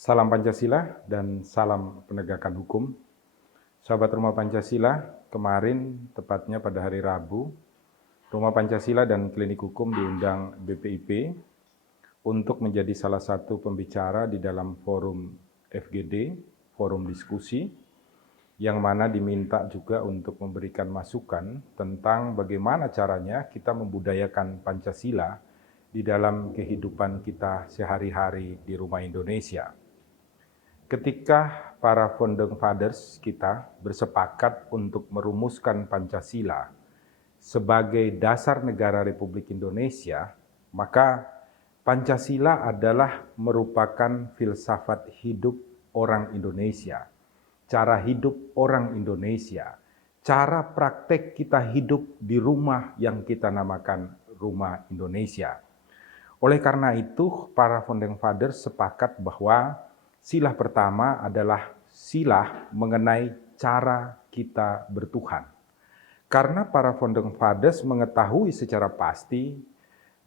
Salam Pancasila dan salam penegakan hukum. Sahabat Rumah Pancasila, kemarin tepatnya pada hari Rabu, Rumah Pancasila dan Klinik Hukum diundang BPIP untuk menjadi salah satu pembicara di dalam forum FGD, forum diskusi, yang mana diminta juga untuk memberikan masukan tentang bagaimana caranya kita membudayakan Pancasila di dalam kehidupan kita sehari-hari di rumah Indonesia. Ketika para founding fathers kita bersepakat untuk merumuskan Pancasila sebagai dasar negara Republik Indonesia, maka Pancasila adalah merupakan filsafat hidup orang Indonesia, cara hidup orang Indonesia, cara praktek kita hidup di rumah yang kita namakan Rumah Indonesia. Oleh karena itu, para founding fathers sepakat bahwa sila pertama adalah sila mengenai cara kita bertuhan. Karena para founding fathers mengetahui secara pasti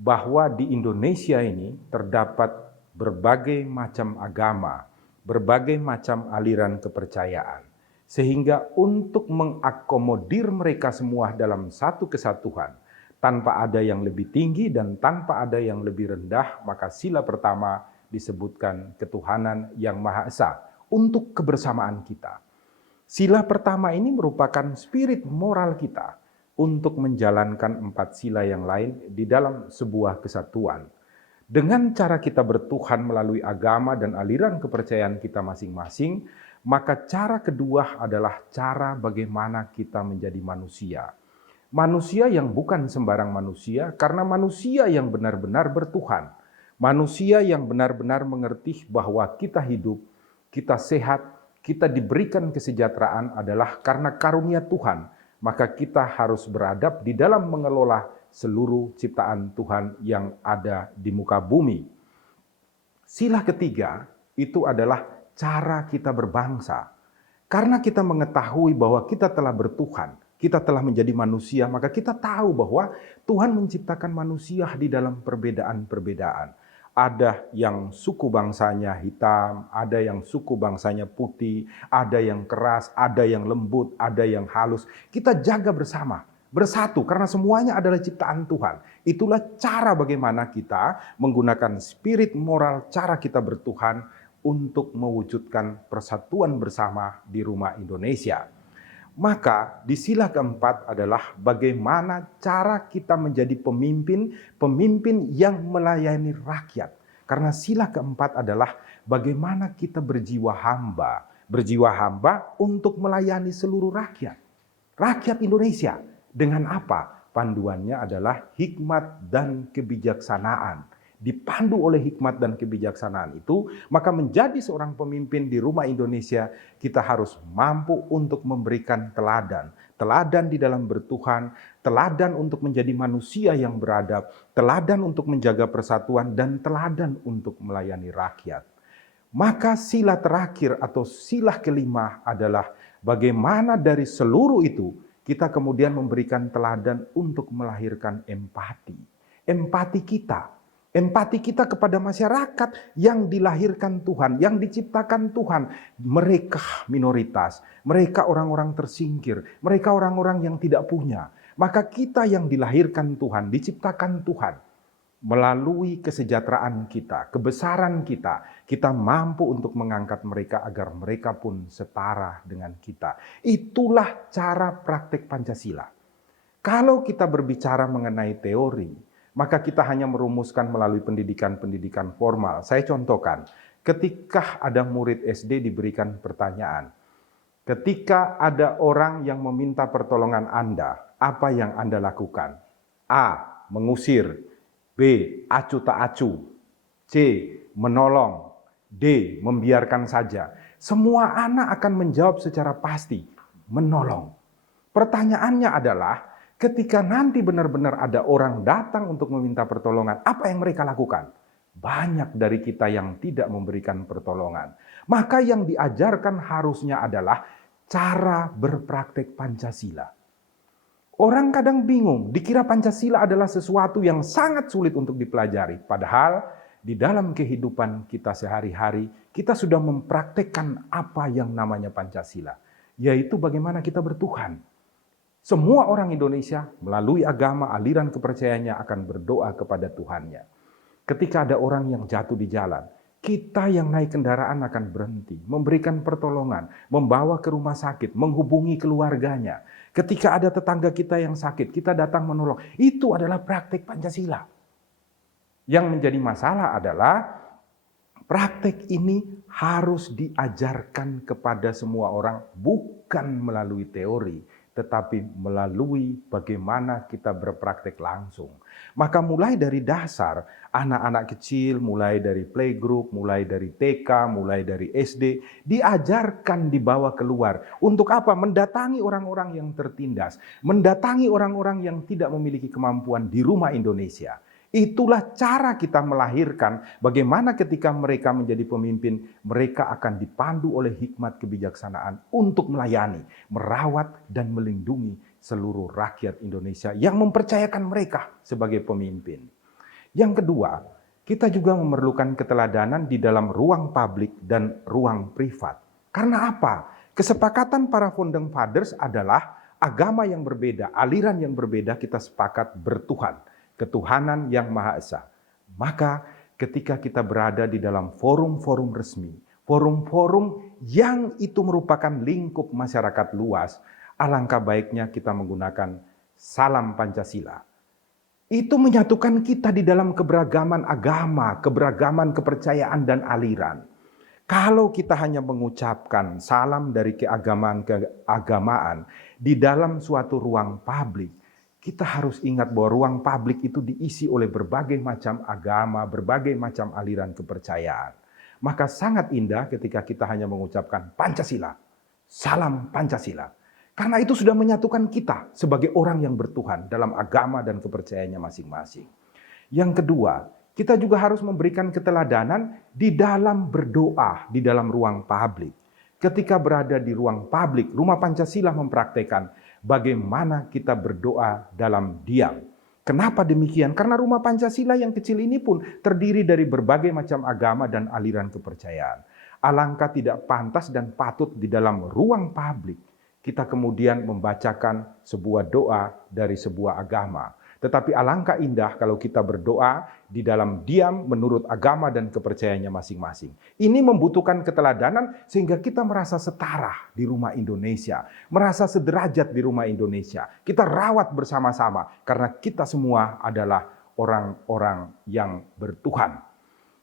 bahwa di Indonesia ini terdapat berbagai macam agama, berbagai macam aliran kepercayaan. Sehingga untuk mengakomodir mereka semua dalam satu kesatuan, tanpa ada yang lebih tinggi dan tanpa ada yang lebih rendah, maka sila pertama disebutkan ketuhanan yang Maha Esa untuk kebersamaan kita. Sila pertama ini merupakan spirit moral kita untuk menjalankan 4 sila yang lain di dalam sebuah kesatuan. Dengan cara kita bertuhan melalui agama dan aliran kepercayaan kita masing-masing, maka cara kedua adalah cara bagaimana kita menjadi manusia. Manusia yang bukan sembarang manusia, karena manusia yang benar-benar bertuhan. Manusia yang benar-benar mengerti bahwa kita hidup, kita sehat, kita diberikan kesejahteraan adalah karena karunia Tuhan. Maka kita harus beradab di dalam mengelola seluruh ciptaan Tuhan yang ada di muka bumi. Sila ketiga itu adalah cara kita berbangsa. Karena kita mengetahui bahwa kita telah bertuhan, kita telah menjadi manusia, maka kita tahu bahwa Tuhan menciptakan manusia di dalam perbedaan-perbedaan. Ada yang suku bangsanya hitam, ada yang suku bangsanya putih, ada yang keras, ada yang lembut, ada yang halus. Kita jaga bersama, bersatu, karena semuanya adalah ciptaan Tuhan. Itulah cara bagaimana kita menggunakan spirit moral, cara kita bertuhan untuk mewujudkan persatuan bersama di rumah Indonesia. Maka di sila keempat adalah bagaimana cara kita menjadi pemimpin yang melayani rakyat. Karena sila keempat adalah bagaimana kita berjiwa hamba untuk melayani seluruh rakyat Indonesia. Dengan apa? Panduannya adalah hikmat dan kebijaksanaan. Dipandu oleh hikmat dan kebijaksanaan itu, maka menjadi seorang pemimpin di rumah Indonesia, kita harus mampu untuk memberikan teladan. Teladan di dalam bertuhan, teladan untuk menjadi manusia yang beradab, teladan untuk menjaga persatuan, dan teladan untuk melayani rakyat. Maka sila terakhir atau sila kelima adalah bagaimana dari seluruh itu, kita kemudian memberikan teladan untuk melahirkan empati. Empati kita kepada masyarakat yang dilahirkan Tuhan, yang diciptakan Tuhan. Mereka minoritas, mereka orang-orang tersingkir, mereka orang-orang yang tidak punya. Maka kita yang dilahirkan Tuhan, diciptakan Tuhan. Melalui kesejahteraan kita, kebesaran kita mampu untuk mengangkat mereka agar mereka pun setara dengan kita. Itulah cara praktik Pancasila. Kalau kita berbicara mengenai teori, maka kita hanya merumuskan melalui pendidikan formal. Saya contohkan, ketika ada murid SD diberikan pertanyaan, ketika ada orang yang meminta pertolongan Anda, apa yang Anda lakukan? A. Mengusir. B. Acu tak acu. C. Menolong. D. Membiarkan saja. Semua anak akan menjawab secara pasti, menolong. Pertanyaannya adalah, ketika nanti benar-benar ada orang datang untuk meminta pertolongan, apa yang mereka lakukan? Banyak dari kita yang tidak memberikan pertolongan. Maka yang diajarkan harusnya adalah cara berpraktek Pancasila. Orang kadang bingung, dikira Pancasila adalah sesuatu yang sangat sulit untuk dipelajari. Padahal di dalam kehidupan kita sehari-hari, kita sudah mempraktekkan apa yang namanya Pancasila, yaitu bagaimana kita bertuhan. Semua orang Indonesia melalui agama, aliran kepercayaannya akan berdoa kepada Tuhannya. Ketika ada orang yang jatuh di jalan, kita yang naik kendaraan akan berhenti, memberikan pertolongan, membawa ke rumah sakit, menghubungi keluarganya. Ketika ada tetangga kita yang sakit, kita datang menolong. Itu adalah praktek Pancasila. Yang menjadi masalah adalah praktek ini harus diajarkan kepada semua orang, bukan melalui teori, tetapi melalui bagaimana kita berpraktek langsung. Maka mulai dari dasar, anak-anak kecil, mulai dari playgroup, mulai dari TK, mulai dari SD, diajarkan dibawa keluar. Untuk apa? Mendatangi orang-orang yang tertindas, mendatangi orang-orang yang tidak memiliki kemampuan di rumah Indonesia. Itulah cara kita melahirkan bagaimana ketika mereka menjadi pemimpin, mereka akan dipandu oleh hikmat kebijaksanaan untuk melayani, merawat, dan melindungi seluruh rakyat Indonesia yang mempercayakan mereka sebagai pemimpin. Yang kedua, kita juga memerlukan keteladanan di dalam ruang publik dan ruang privat. Karena apa? Kesepakatan para founding fathers adalah agama yang berbeda, aliran yang berbeda, kita sepakat bertuhan. Ketuhanan yang Maha Esa. Maka ketika kita berada di dalam forum-forum resmi, forum-forum yang itu merupakan lingkup masyarakat luas, alangkah baiknya kita menggunakan salam Pancasila. Itu menyatukan kita di dalam keberagaman agama, keberagaman kepercayaan dan aliran. Kalau kita hanya mengucapkan salam dari keagamaan ke agamaan di dalam suatu ruang publik, kita harus ingat bahwa ruang publik itu diisi oleh berbagai macam agama, berbagai macam aliran kepercayaan. Maka sangat indah ketika kita hanya mengucapkan Pancasila, salam Pancasila. Karena itu sudah menyatukan kita sebagai orang yang bertuhan dalam agama dan kepercayaannya masing-masing. Yang kedua, kita juga harus memberikan keteladanan di dalam berdoa, di dalam ruang publik. Ketika berada di ruang publik, Rumah Pancasila mempraktekkan bagaimana kita berdoa dalam diam. Kenapa demikian? Karena Rumah Pancasila yang kecil ini pun terdiri dari berbagai macam agama dan aliran kepercayaan. Alangkah tidak pantas dan patut di dalam ruang publik kita kemudian membacakan sebuah doa dari sebuah agama. Tetapi alangkah indah kalau kita berdoa di dalam diam menurut agama dan kepercayaannya masing-masing. Ini membutuhkan keteladanan sehingga kita merasa setara di rumah Indonesia, merasa sederajat di rumah Indonesia. Kita rawat bersama-sama karena kita semua adalah orang-orang yang bertuhan.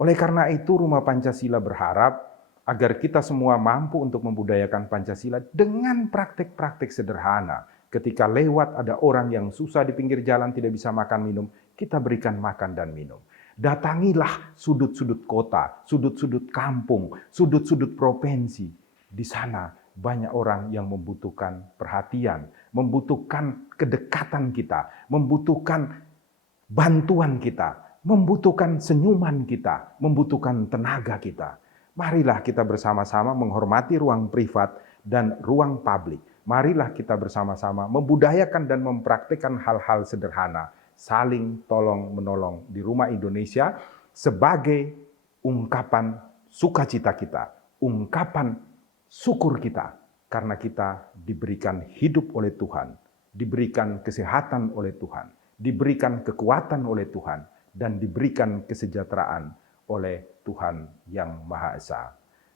Oleh karena itu Rumah Pancasila berharap agar kita semua mampu untuk membudayakan Pancasila dengan praktek-praktek sederhana. Ketika lewat ada orang yang susah di pinggir jalan tidak bisa makan minum, kita berikan makan dan minum. Datangilah sudut-sudut kota, sudut-sudut kampung, sudut-sudut provinsi. Di sana banyak orang yang membutuhkan perhatian, membutuhkan kedekatan kita, membutuhkan bantuan kita, membutuhkan senyuman kita, membutuhkan tenaga kita. Marilah kita bersama-sama menghormati ruang privat dan ruang publik. Marilah kita bersama-sama membudayakan dan mempraktikkan hal-hal sederhana, saling tolong-menolong di rumah Indonesia sebagai ungkapan sukacita kita, ungkapan syukur kita, karena kita diberikan hidup oleh Tuhan, diberikan kesehatan oleh Tuhan, diberikan kekuatan oleh Tuhan, dan diberikan kesejahteraan oleh Tuhan yang Maha Esa.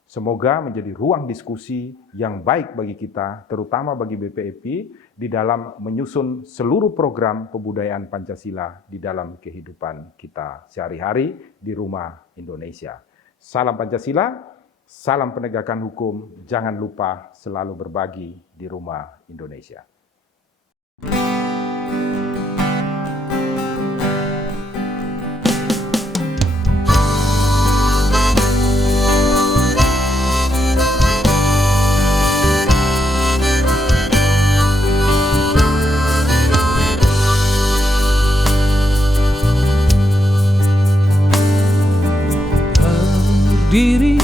Semoga menjadi ruang diskusi yang baik bagi kita, terutama bagi BPIP, di dalam menyusun seluruh program kebudayaan Pancasila di dalam kehidupan kita sehari-hari di rumah Indonesia. Salam Pancasila, salam penegakan hukum, jangan lupa selalu berbagi di rumah Indonesia. Diri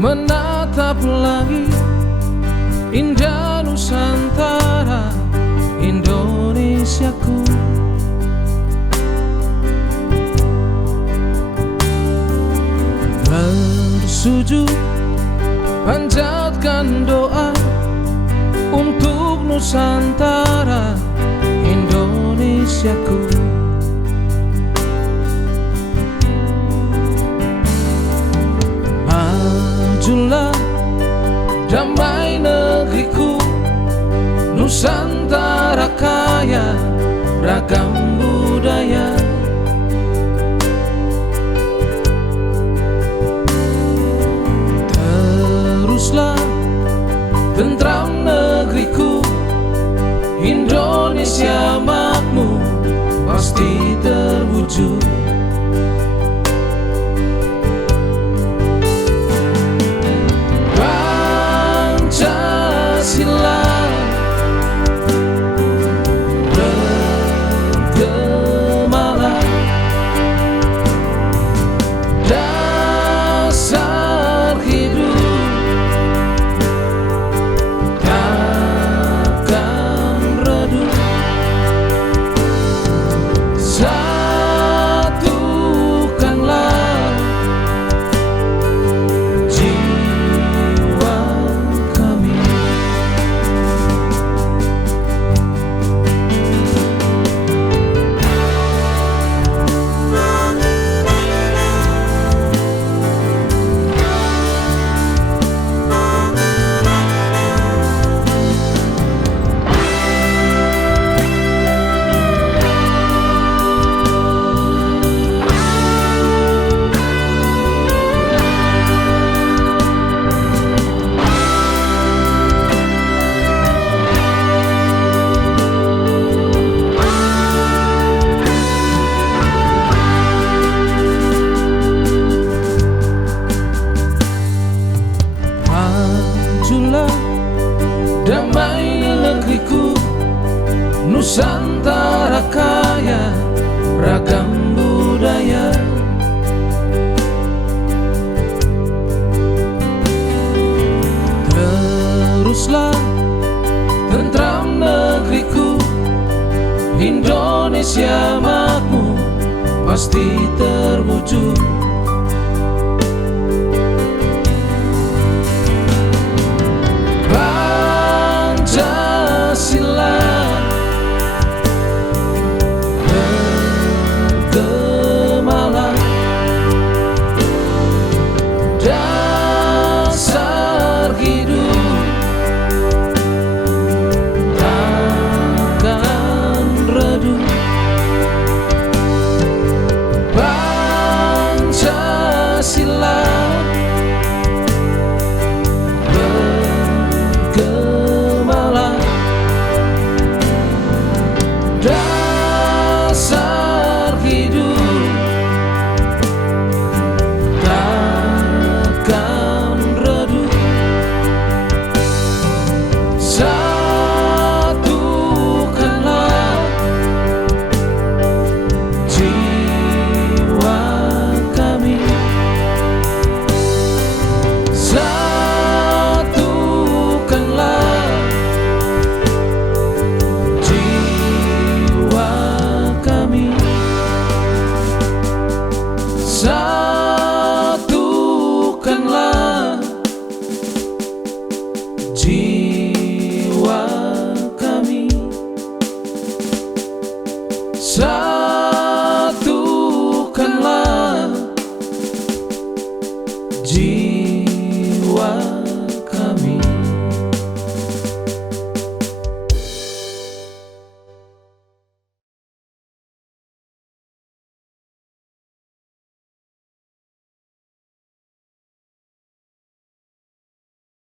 menatap langit, indah Nusantara, Indonesiaku. sujud panjatkan doa untuk Nusantara Indonesiaku. Majulah damai negeriku, Nusantara kaya ragam budaya. Teruslah tentram negeriku, Indonesia makmur pasti terwujud. Pancasila bergemalah, dasar hidup takkan redup. Satukanlah jiwa kami. Majulah damai negeriku, Nusantara kaya ragam budaya. Teruslah tentram negeriku, Indonesia makmur pasti terwujud.